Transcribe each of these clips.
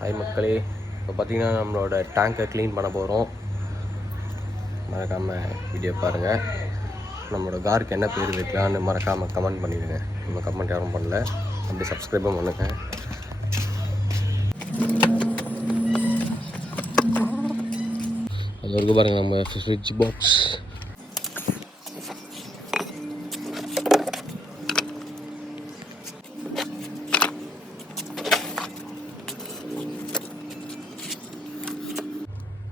Hi மக்களே, இப்போ பார்த்தீங்கன்னா நம்மளோட டேங்கை க்ளீன் பண்ண போகிறோம். மறக்காமல் வீடியோ பாருங்கள். நம்மளோட காருக்கு என்ன பேர் வைக்கலான்னு மறக்காமல் கமெண்ட் பண்ணிடுங்க. நம்ம கமெண்ட் யாரும் பண்ணல, அப்படி சப்ஸ்கிரைபும் பண்ணுங்கள். அது வரைக்கும் பாருங்கள் நம்ம ஃப்ரிட்ஜ் பாக்ஸ்.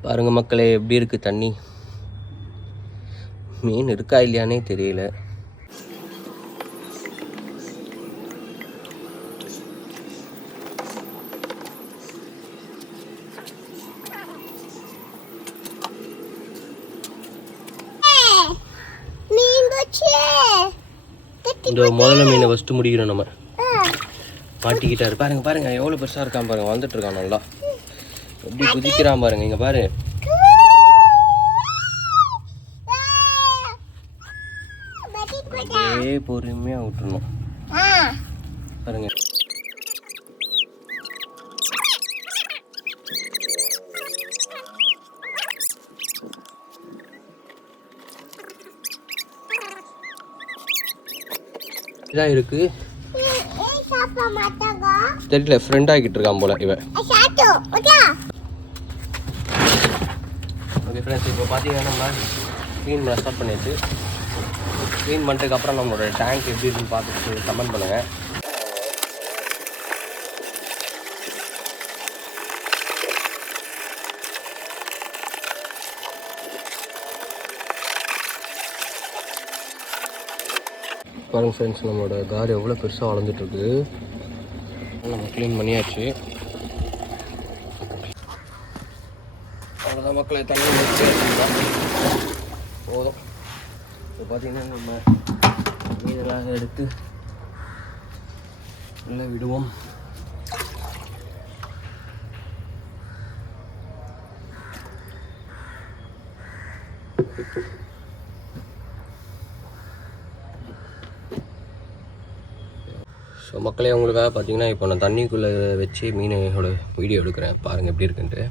பாருங்க மக்களே, எப்படி இருக்குது தண்ணி. மீன் இருக்கா இல்லையானே தெரியல. இந்த முதல்ல மீனை ஃபஸ்ட்டு முடிக்கிறோம் நம்ம. மாட்டிக்கிட்டாரு பாருங்க பாருங்க, எவ்வளோ பெருசாக இருக்கான் பாருங்க. வந்துட்டு இருக்கான் நல்லா, எப்படி குதிக்கிறான் பாருங்க. இங்கே பாரு, அப்படியே பொறுமையாக விட்டுருணும் பாருங்க. இதான் இருக்கு தெரியல, ஃப்ரெண்ட் ஆகிட்டு இருக்கான் போல இவன். ஓகே ஃப்ரெண்ட்ஸ், இப்போ பார்த்தீங்கன்னா நம்ம க்ளீன் பண்ண ஸ்டார்ட் பண்ணியாச்சு. க்ளீன் பண்ணிட்டதுக்கப்புறம் நம்மளோட டேங்க் எப்படி இருக்குன்னு பார்த்துட்டு கமெண்ட் பண்ணுங்கள். பாருங்கள் ஃப்ரெண்ட்ஸ், நம்மளோட கார் எவ்வளோ பெருசாக வளர்ந்துட்டுருக்கு. நம்ம க்ளீன் பண்ணியாச்சு. அவ்வளோதான் மக்களை, தண்ணி வச்சு போதும். இப்போ பார்த்தீங்கன்னா நம்ம மீனெல்லாம் எடுத்து உள்ளே விடுவோம். ஸோ மக்களே, உங்களுக்காக பார்த்தீங்கன்னா இப்போ நான் தண்ணிக்குள்ளே வச்சு மீனோட வீடியோ எடுக்கிறேன். பாருங்கள் எப்படி இருக்குன்ட்டு.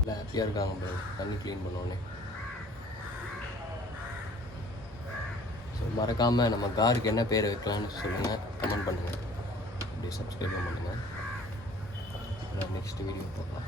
இல்லை ஹாப்பியாக இருக்காங்க தண்ணி க்ளீன் பண்ணோன்னே. ஸோ மறக்காமல் நம்ம காருக்கு என்ன பேர் வைக்கலான்னு சொல்லுங்கள், கமெண்ட் பண்ணுங்கள், அப்படியே சப்ஸ்கிரைப் பண்ணுங்கள். நெக்ஸ்ட் வீடியோ பார்க்கலாம்.